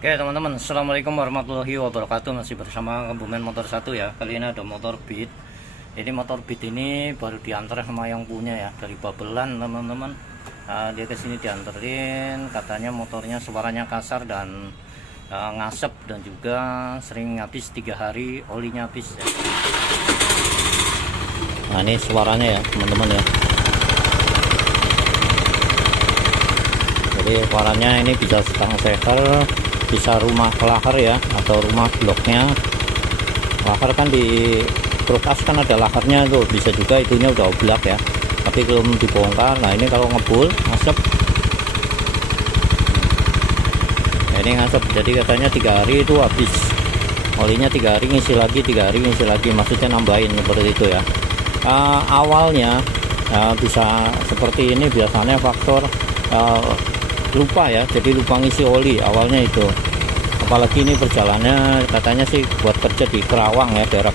Oke teman-teman, assalamualaikum warahmatullahi wabarakatuh. Masih bersama Kebumen Motor 1 ya. Kali ini ada motor Beat. Ini motor Beat ini baru diantar sama yang punya ya, dari Babelan teman-teman. Dia kesini dianterin, katanya motornya suaranya kasar dan ngasep, dan juga sering habis 3 hari olinya habis ya. Nah ini suaranya ya teman-teman ya. Jadi suaranya ini bisa setengah sekel, bisa rumah lahar ya, atau rumah bloknya lahar. Kan di kulkas kan ada laharnya tuh, bisa juga itunya udah oblak ya, tapi belum dibongkar. Nah ini kalau ngebul ngasep, nah, ini ngasep. Jadi katanya 3 hari itu habis olinya, 3 hari ngisi lagi, 3 hari ngisi lagi, maksudnya nambahin seperti itu ya. Awalnya bisa seperti ini, biasanya faktor lupa ya, jadi lupa ngisi oli awalnya itu. Apalagi ini perjalanannya katanya sih buat kerja di Kerawang ya, daerah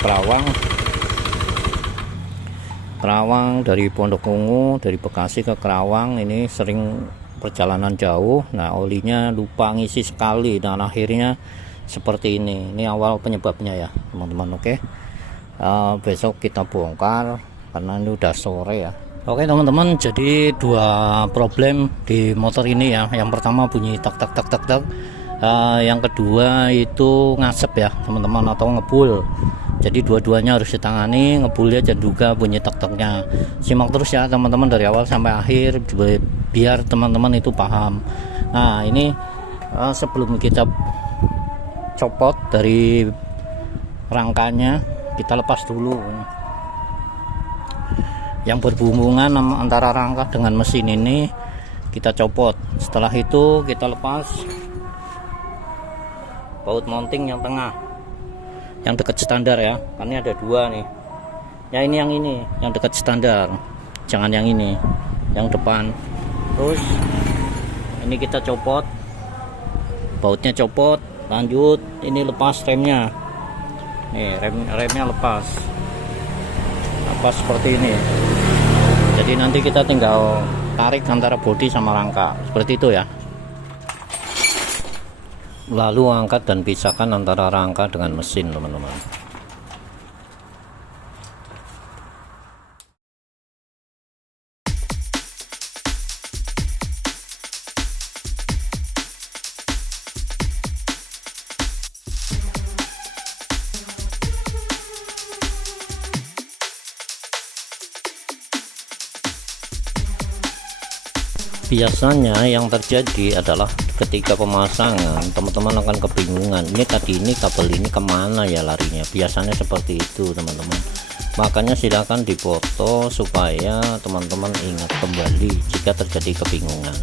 Kerawang dari Pondok Ungu, dari Bekasi ke Kerawang, ini sering perjalanan jauh. Nah olinya lupa ngisi sekali, dan akhirnya seperti ini awal penyebabnya ya teman-teman. Oke, besok kita bongkar karena ini udah sore ya. Oke teman-teman, jadi 2 problem di motor ini ya. Yang pertama bunyi tak tak tak tak tak, yang kedua itu ngasep ya teman-teman, atau ngebul. Jadi dua-duanya harus ditangani, ngebulnya dan juga bunyi tak taknya. Simak terus ya teman-teman dari awal sampai akhir biar teman-teman itu paham. Nah ini sebelum kita copot dari rangkanya, kita lepas dulu yang berhubungan antara rangka dengan mesin ini, kita copot. Setelah itu kita lepas baut mounting yang tengah, yang dekat standar ya, kan ini ada 2 nih ya. Ini yang dekat standar, jangan yang ini, yang depan. Terus ini kita copot, bautnya copot. Lanjut ini lepas remnya nih, remnya lepas seperti ini. Jadi nanti kita tinggal tarik antara bodi sama rangka seperti itu ya, lalu angkat dan pisahkan antara rangka dengan mesin teman-teman. Biasanya yang terjadi adalah ketika pemasangan teman-teman akan kebingungan, ini kabel ini kemana ya larinya. Biasanya seperti itu teman-teman. Makanya silakan dipoto supaya teman-teman ingat kembali jika terjadi kebingungan.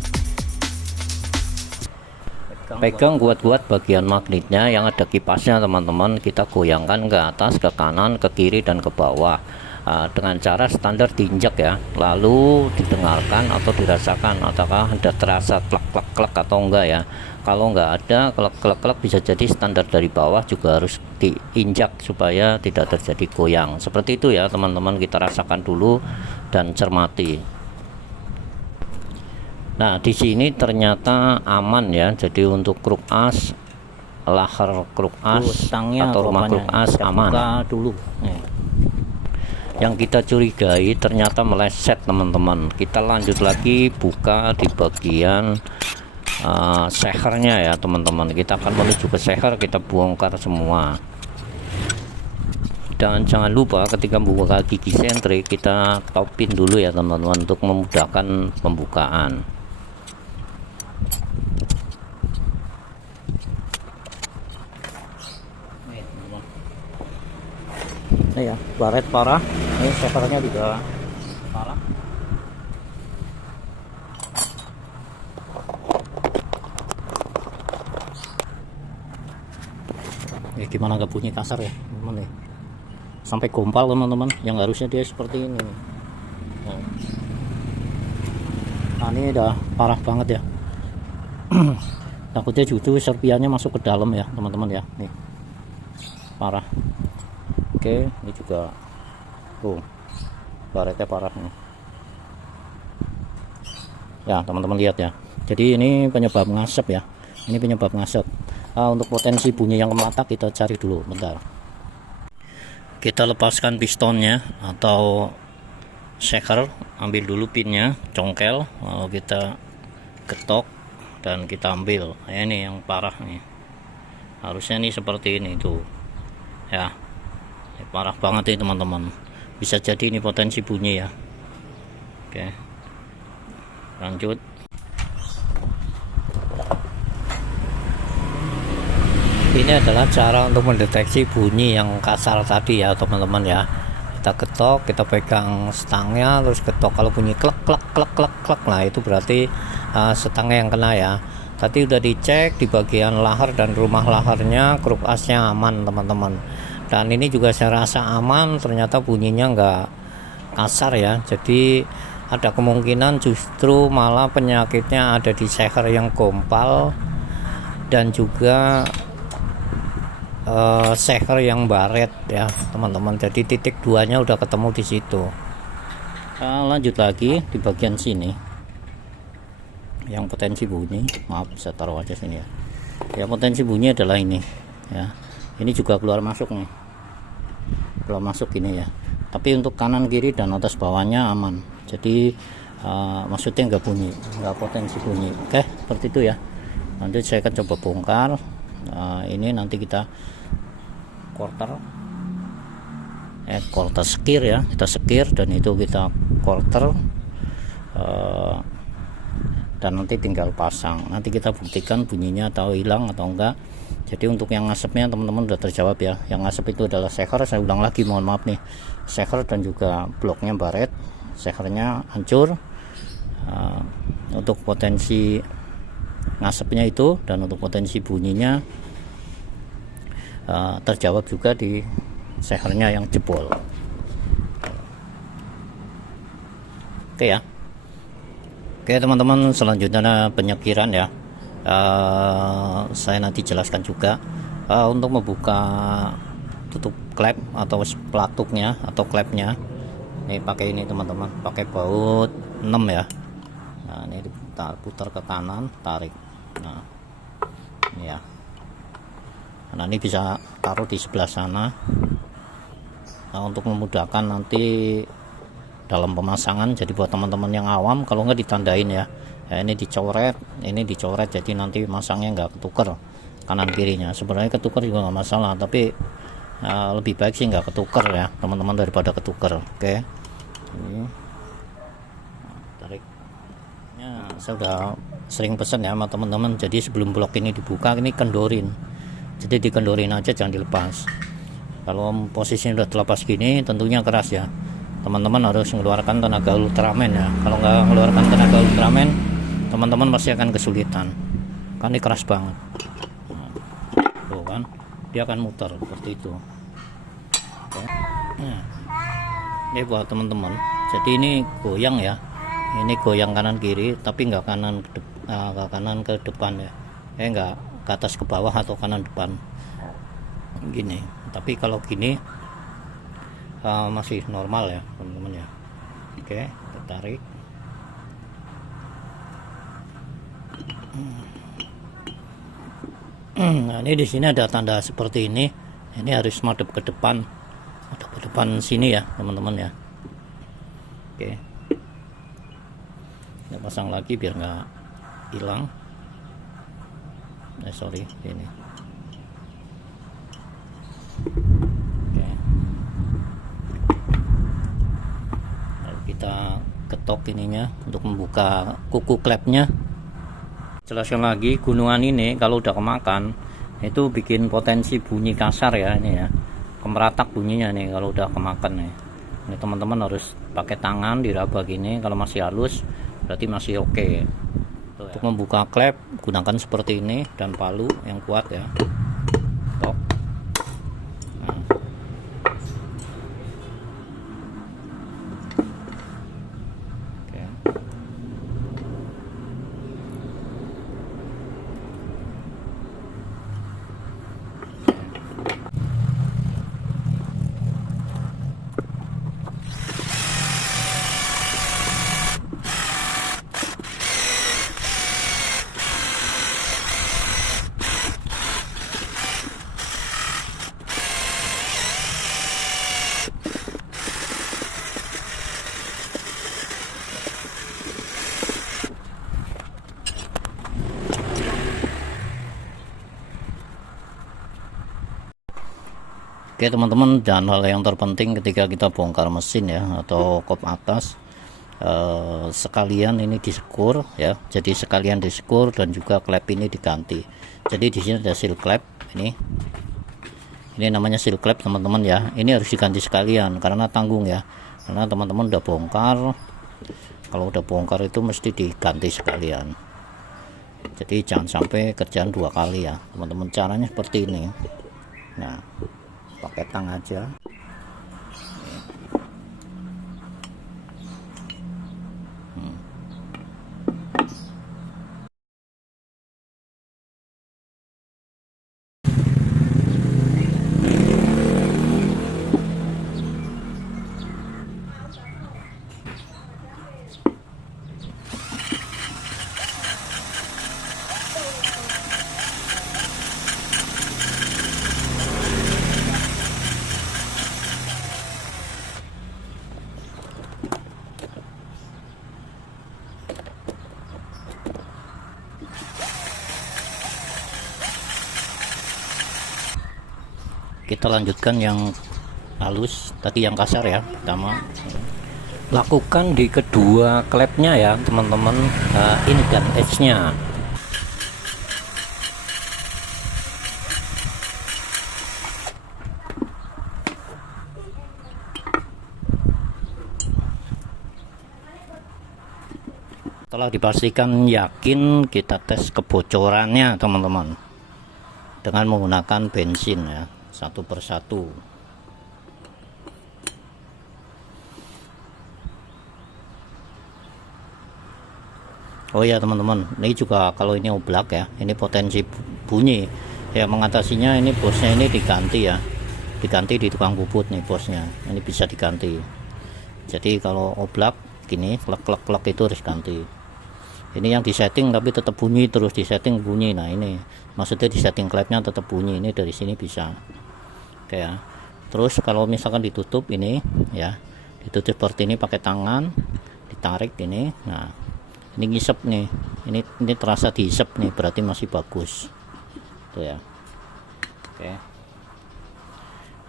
Pegang kuat-kuat bagian magnetnya yang ada kipasnya teman-teman, kita goyangkan ke atas, ke kanan, ke kiri, dan ke bawah. Dengan cara standar diinjak ya, lalu didengarkan atau dirasakan apakah ada terasa klak-klak atau enggak ya. Kalau enggak ada klak-klak bisa jadi standar dari bawah juga harus diinjak supaya tidak terjadi goyang. Seperti itu ya teman-teman, kita rasakan dulu dan cermati. Nah di sini ternyata aman ya, jadi untuk kruk as, lahar kruk as atau rumah kruk as aman dulu. Yang kita curigai ternyata meleset teman-teman. Kita lanjut lagi buka di bagian sehernya ya teman-teman. Kita akan menuju ke seher, kita bongkar semua. Dan jangan lupa ketika membuka gigi sentri kita topin dulu ya teman-teman, untuk memudahkan pembukaan. Ini ya baret parah, ini sehernya juga parah. Ya gimana gak bunyi kasar ya teman-teman ya, sampai gompal teman-teman, yang harusnya dia seperti ini. Nah ini udah parah banget ya. Takutnya justru serpiannya masuk ke dalam ya teman-teman ya, nih parah. Oke, ini juga baretnya parah nih. Ya teman-teman lihat ya, jadi ini penyebab ngasep ya, ini penyebab ngasep. Untuk potensi bunyi yang meletak kita cari dulu bentar. Kita lepaskan pistonnya atau shaker, ambil dulu pinnya, congkel, lalu kita ketok dan kita ambil. Nah, ini yang parah nih, harusnya nih seperti ini tuh ya. Ini parah banget ini teman-teman, bisa jadi ini potensi bunyi ya. Oke, lanjut. Ini adalah cara untuk mendeteksi bunyi yang kasar tadi ya teman-teman ya. Kita ketok, kita pegang stangnya, terus ketok. Kalau bunyi klek klek klek klek klek, nah itu berarti stangnya yang kena ya. Tadi udah dicek di bagian lahar dan rumah laharnya, grup asnya aman teman-teman. Dan ini juga saya rasa aman, ternyata bunyinya nggak kasar ya. Jadi ada kemungkinan justru malah penyakitnya ada di shaker yang gompal dan juga shaker yang baret ya teman-teman. Jadi titik duanya udah ketemu di situ. Lanjut lagi di bagian sini yang potensi bunyi, maaf saya taruh aja sini ya. Ya potensi bunyi adalah ini ya. Ini juga keluar masuk nih, keluar masuk ini ya. Tapi untuk kanan kiri dan atas bawahnya aman. Jadi maksudnya nggak bunyi, nggak potensi bunyi. Oke, seperti itu ya. Nanti saya akan coba bongkar. Ini nanti kita quarter sekir ya, kita sekir dan itu kita quarter dan nanti tinggal pasang. Nanti kita buktikan bunyinya atau hilang atau enggak. Jadi untuk yang ngasepnya teman-teman udah terjawab ya. Yang ngasep itu adalah shaker, saya ulang lagi mohon maaf nih, shaker dan juga bloknya baret, shakernya hancur. Untuk potensi ngasepnya itu dan untuk potensi bunyinya terjawab juga di shakernya yang jebol. Oke ya. Oke teman-teman, selanjutnya penyekiran ya. Saya nanti jelaskan juga untuk membuka tutup klep atau pelatuknya atau klepnya. Ini pakai ini teman-teman, pakai baut 6 ya. Nah ini putar ke kanan, tarik. Nah ini ya. Nah ini bisa taruh di sebelah sana. Nah untuk memudahkan nanti dalam pemasangan, jadi buat teman-teman yang awam kalau nggak ditandain ya. Ya ini dicoret, jadi nanti masangnya nggak ketuker kanan kirinya. Sebenarnya ketuker juga nggak masalah, tapi lebih baik sih nggak ketuker ya teman-teman daripada ketuker. Oke, ini tarik. Ya, saya udah sering pesan ya sama teman-teman, jadi sebelum blok ini dibuka ini kendorin, jadi dikendorin aja, jangan dilepas. Kalau posisinya udah terlepas gini tentunya keras ya, teman-teman harus mengeluarkan tenaga Ultraman ya. Kalau nggak mengeluarkan tenaga Ultraman, teman-teman pasti akan kesulitan, kan ini keras banget. Nah, tuh kan dia akan muter seperti itu. Nah, ini buat teman-teman, jadi ini goyang ya, ini goyang kanan kiri tapi nggak kanan ke depan ya, nggak ke atas ke bawah atau kanan depan gini. Tapi kalau gini masih normal ya teman-teman ya. Oke, kita tarik. Nah ini di sini ada tanda seperti ini harus madep ke depan, sini ya teman-teman ya. Oke, kita pasang lagi biar nggak hilang. Sorry ini. Oke, lalu kita ketok ininya untuk membuka kuku klepnya. Jelaskan lagi, gunungan ini kalau udah kemakan itu bikin potensi bunyi kasar ya, ini ya, kemeratak bunyinya nih kalau udah kemakan nih. Ini teman-teman harus pakai tangan diraba gini, kalau masih halus berarti masih oke. Untuk membuka klep gunakan seperti ini dan palu yang kuat ya. Tok. Nah. Oke. Oke teman-teman, dan hal yang terpenting ketika kita bongkar mesin ya atau kop atas, sekalian ini disekur ya, jadi sekalian disekur dan juga klep ini diganti. Jadi di sini ada seal klep, ini namanya seal klep teman-teman ya, ini harus diganti sekalian karena tanggung ya, karena teman-teman udah bongkar, kalau udah bongkar itu mesti diganti sekalian. Jadi jangan sampai kerjaan dua kali ya teman-teman. Caranya seperti ini. Nah, pakai tang aja. Kita lanjutkan yang halus, tadi yang kasar ya. Pertama lakukan di kedua klepnya ya teman-teman, in dan edge nya. Setelah dipastikan yakin, kita tes kebocorannya teman-teman dengan menggunakan bensin ya, satu persatu. Oh ya teman-teman, ini juga kalau ini oblak ya, ini potensi bunyi ya. Mengatasinya ini bosnya ini diganti ya, diganti di tukang bubut nih bosnya, ini bisa diganti. Jadi kalau oblak gini klek itu harus ganti. Ini yang disetting tapi tetap bunyi terus, disetting bunyi. Nah ini maksudnya disetting klepnya tetap bunyi, ini dari sini bisa. Oke ya. Terus kalau misalkan ditutup ini ya, ditutup seperti ini pakai tangan, ditarik ini. Nah ini ngisep nih, ini terasa dihisap nih, berarti masih bagus tuh ya. Oke,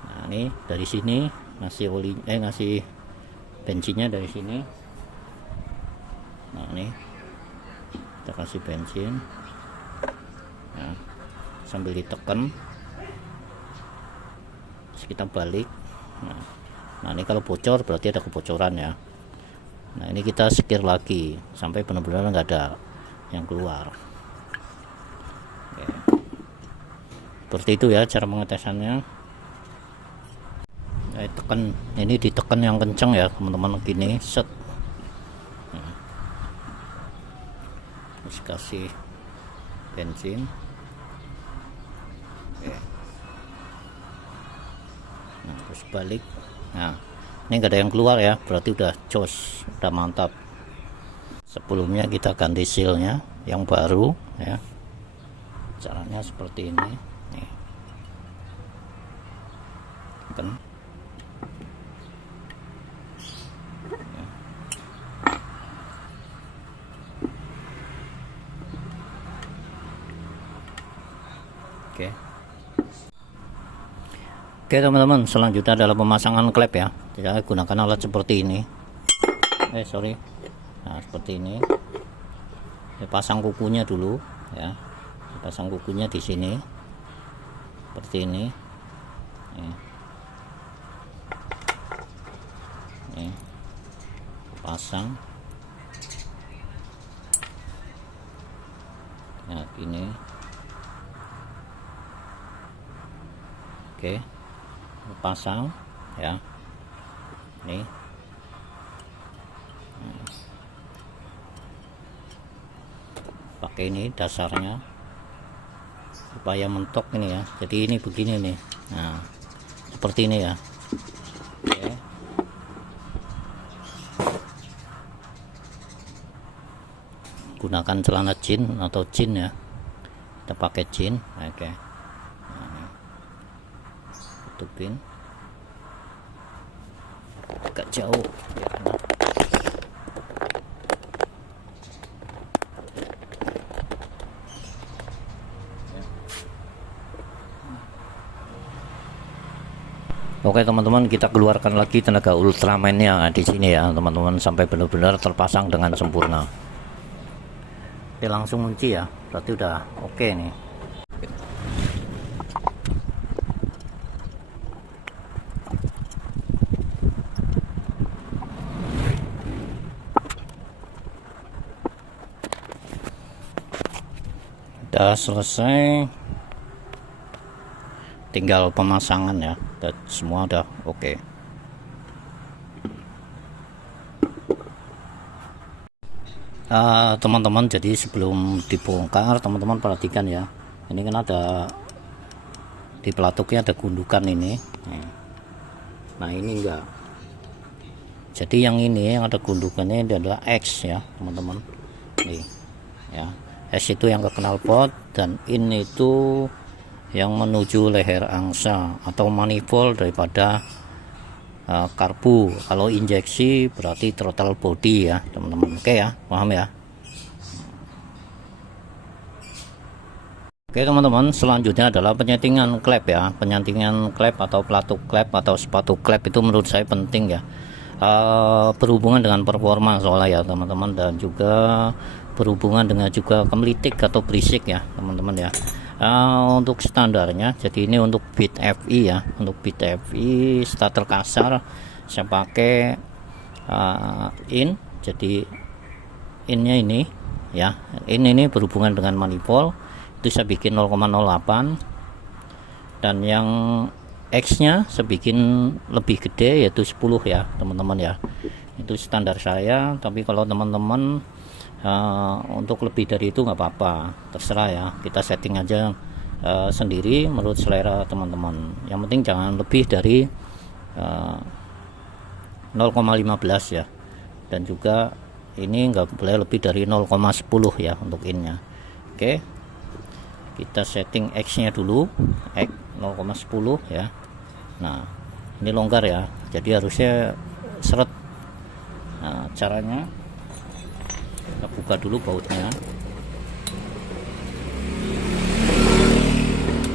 nah ini dari sini ngasih oli, ngasih bensinnya dari sini. Nah ini kita kasih bensin ya, sambil ditekan terus kita balik. Nah ini kalau bocor berarti ada kebocoran ya. Nah ini kita sekir lagi sampai benar-benar nggak ada yang keluar. Oke. Seperti itu ya cara pengetesannya. Tekan, ini ditekan yang kenceng ya teman-teman, gini set. Nah, terus kasih bensin. Oke. Nah terus balik. Nah ini enggak ada yang keluar ya, berarti udah jos, udah mantap. Sebelumnya kita ganti sealnya yang baru ya, caranya seperti ini nih. Kan ya. Oke teman-teman, selanjutnya adalah pemasangan klep ya. Saya gunakan alat seperti ini. Nah seperti ini. Saya pasang kukunya dulu ya. Saya pasang kukunya di sini. Seperti ini. Nih. Pasang. Nah ini. Oke. Pasang ya, nih pakai ini dasarnya supaya mentok ini ya. Jadi ini begini nih, nah seperti ini ya. Oke. Gunakan celana jean atau jean ya, kita pakai jean. Oke. Tutupin agak jauh ya, Oke teman-teman, kita keluarkan lagi tenaga Ultraman-nya di sini ya teman-teman, sampai benar-benar terpasang dengan sempurna. Oke, langsung kunci ya, berarti udah oke nih. Udah selesai, tinggal pemasangan ya, dan semua udah oke. Teman-teman, jadi sebelum dibongkar teman-teman perhatikan ya, ini kan ada di pelatuknya ada gundukan ini. Nah ini enggak, jadi yang ini yang ada gundukannya ini adalah X ya teman-teman, nih ya, S itu yang ke knalpot, dan ini itu yang menuju leher angsa atau manifold daripada karbu. Kalau injeksi berarti throttle body ya teman-teman. Oke ya, paham ya. Oke teman-teman, selanjutnya adalah penyetingan klep ya. Penyetingan klep atau pelatuk klep atau sepatu klep itu menurut saya penting ya, berhubungan dengan performa soalnya ya teman-teman, dan juga berhubungan dengan juga kemelitik atau berisik ya teman-teman ya. Untuk standarnya, jadi ini untuk bit FI ya, untuk bit FI starter kasar saya pakai in, jadi innya ini ya, ini berhubungan dengan manifold itu saya bikin 0,08, dan yang X nya saya bikin lebih gede yaitu 10 ya teman-teman ya, itu standar saya. Tapi kalau teman-teman untuk lebih dari itu nggak apa-apa, terserah ya, kita setting aja sendiri menurut selera teman-teman. Yang penting jangan lebih dari 0,15 ya, dan juga ini nggak boleh lebih dari 0,10 ya untuk innya. Oke, kita setting X nya dulu, X 0,10 ya. Nah ini longgar ya, jadi harusnya seret. Nah caranya, kita buka dulu bautnya.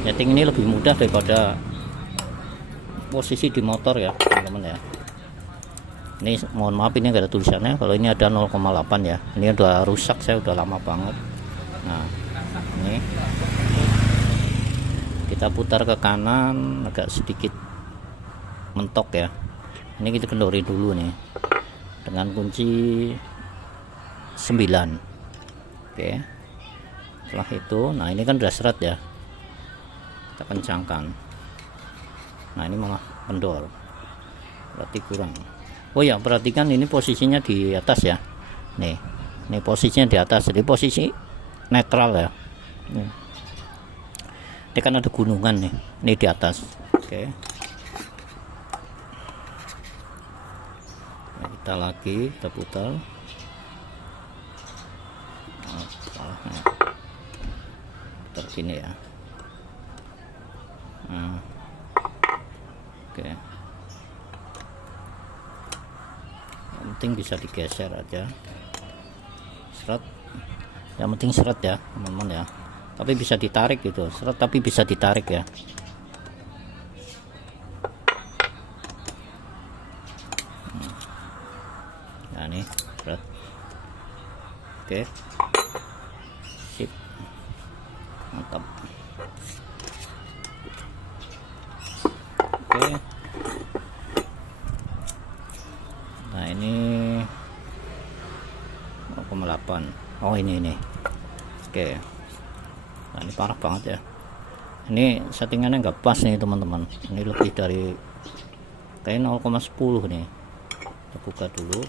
Setting ini lebih mudah daripada posisi di motor ya teman-teman ya. Ini mohon maaf, ini enggak ada tulisannya, kalau ini ada 0,8 ya, ini udah rusak, saya udah lama banget. Nah ini kita putar ke kanan agak sedikit mentok ya, ini kita kendori dulu nih dengan kunci 9. Oke, setelah itu, nah ini kan udah seret ya, kita kencangkan. Nah ini malah kendor, berarti kurang. Oh ya, perhatikan ini posisinya di atas ya, nih ini posisinya di atas, jadi posisi netral ya. Ini kan ada gunungan nih, ini di atas. Oke, nah, kita lagi, kita putar. Putar gini ya. Nah, oke, yang penting bisa digeser aja, seret, yang penting seret ya teman-teman ya, tapi bisa ditarik gitu, seret tapi bisa ditarik ya. Nah ini seret. Oke, sip, mantap. Oke, nah ini 0,8. Oh ini oke. Nah ini parah banget ya, ini settingannya nggak pas nih teman-teman, ini lebih dari kayak 0,10 nih. Kita buka dulu.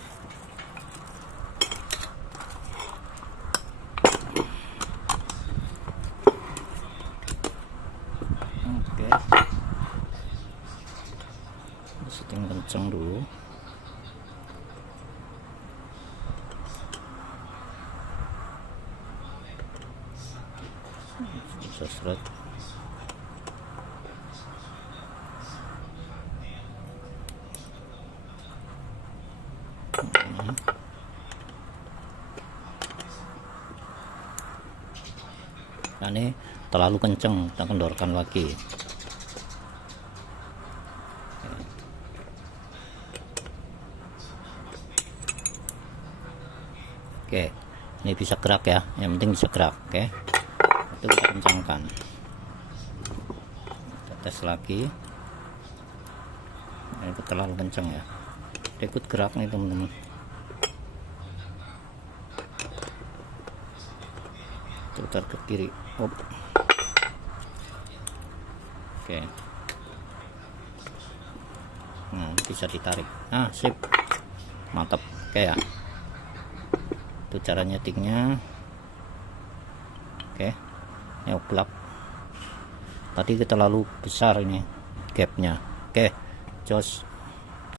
Oke, setting kenceng dulu. Bisa seret. Nah ini terlalu kenceng, kita kendorkan lagi. Oke, ini bisa gerak ya, yang penting bisa gerak. Oke, itu kita kencangkan, kita tes lagi. Nah, itu terlalu kencang ya, dia ikut gerak nih teman-teman. Putar ke kiri. Oke, nah bisa ditarik. Nah sip, mantap. Oke ya, itu cara nyetingnya. Oke, ini oblak tadi terlalu besar ini gapnya. Oke, jos.